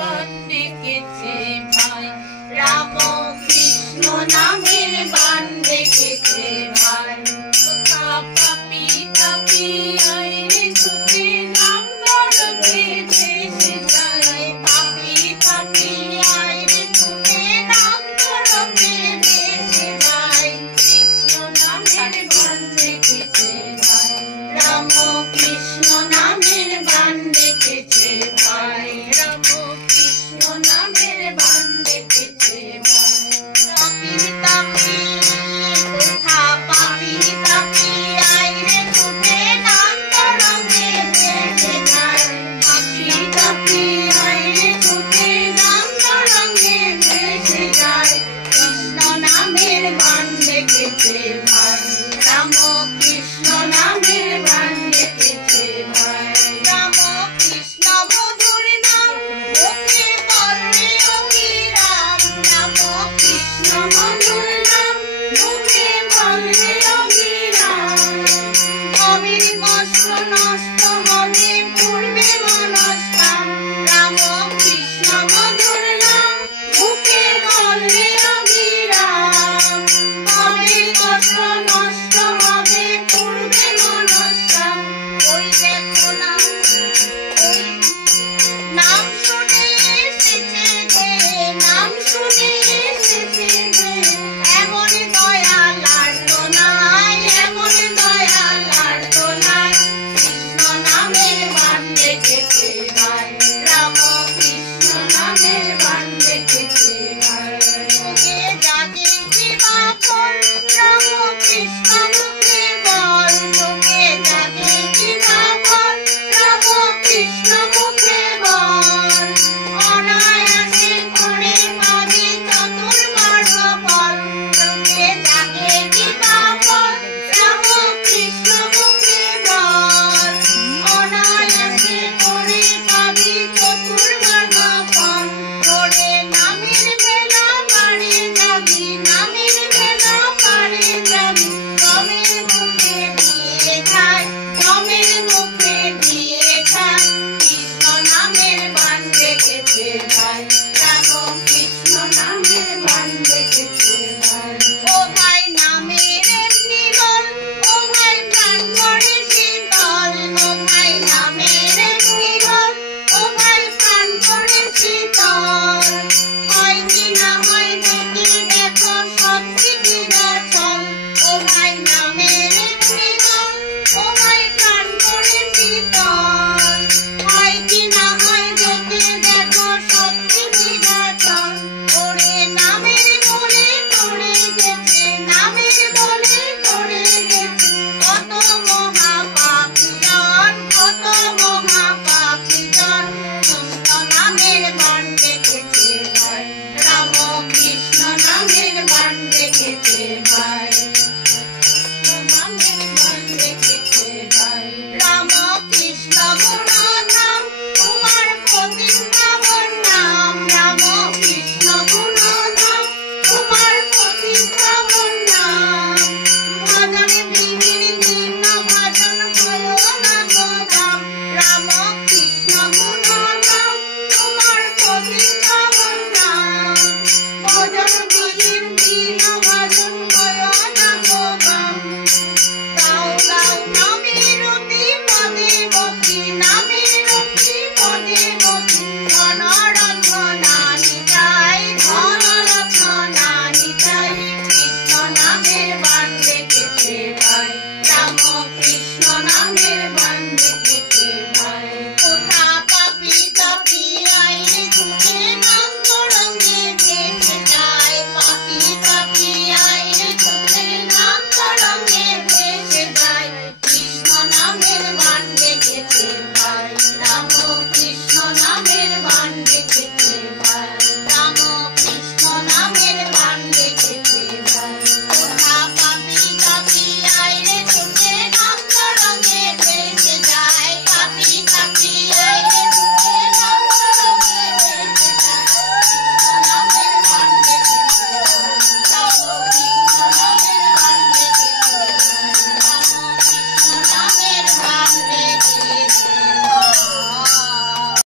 বান ডেকেছে ভাই, রাম কৃষ্ণ নামের বান ডেকেছে ভাই। কোথা পাপি তাপি আইরে ছুটে নাম নরকে ভেসে যায়, পাপি তাপি আইরে ছুটে নাম নরকে ভেসে যায়। কৃষ্ণ নামের বান ডেকেছে ভাই, রাম কৃষ্ণ নামের বান ডেকেছে ভাই, রাম কৃষ্ণ নামের বান ডেকেছে ভাই। পাপি তাপি কোথা পাপি তাপি আইরে ছুটে নাম তরঙ্গে ভেসে যায়, পাপি তাপি আইরে ছুটে নাম তরঙ্গে ভেসে যায়। কৃষ্ণ নামের বান ডেকেছে ভাই, রাম কৃষ্ণ নামের বান ডেকেছে ভাই। রাম কৃষ্ণ মধুর নাম মুখে বললে অবিরাম, রাম কৃষ্ণ মধুর নাম মুখে বললে অবিরাম। কবির কষ্ট নষ্ট হবে পূর্বে মনস্কাম, রাম কৃষ্ণ মধুর নাম মুখে বললে অবিরাম। কবির কষ্ট নষ্ট হবে পূর্বে মনস্কাম। ওই দেখো নাম, ওই নাম শুনে এসেছে যে, নাম শুনে এসেছে যে, এমন দয়াল আর তো নাই, এমন দয়াল আর তো নাই। কৃষ্ণ নামের বান ডেকেছে ভাই, রাম কৃষ্ণ নামের বান ডেকেছে ভাই। মুখে জাগে জীবাপন রাম কৃষ্ণ মুখে বল, মুখে জাগে জীবাপন রাম কৃষ্ণ মুখে বল। অনায়াসে করে পাবি চতুর্বর্গ ফল, মুখে জাগে জীবাপন রাম কৃষ্ণ মুখে বল। অনায়াসে করে পাবি চতুর্বর্গ ফল। তোরে নামের বেলা পারে যাবি, নামের বেলা পারে যাবি। রমের মুখে দিয়ে খায়, রমের মুখে দিয়ে খায়। কৃষ্ণ নামের বান ডেকেছে ভাই।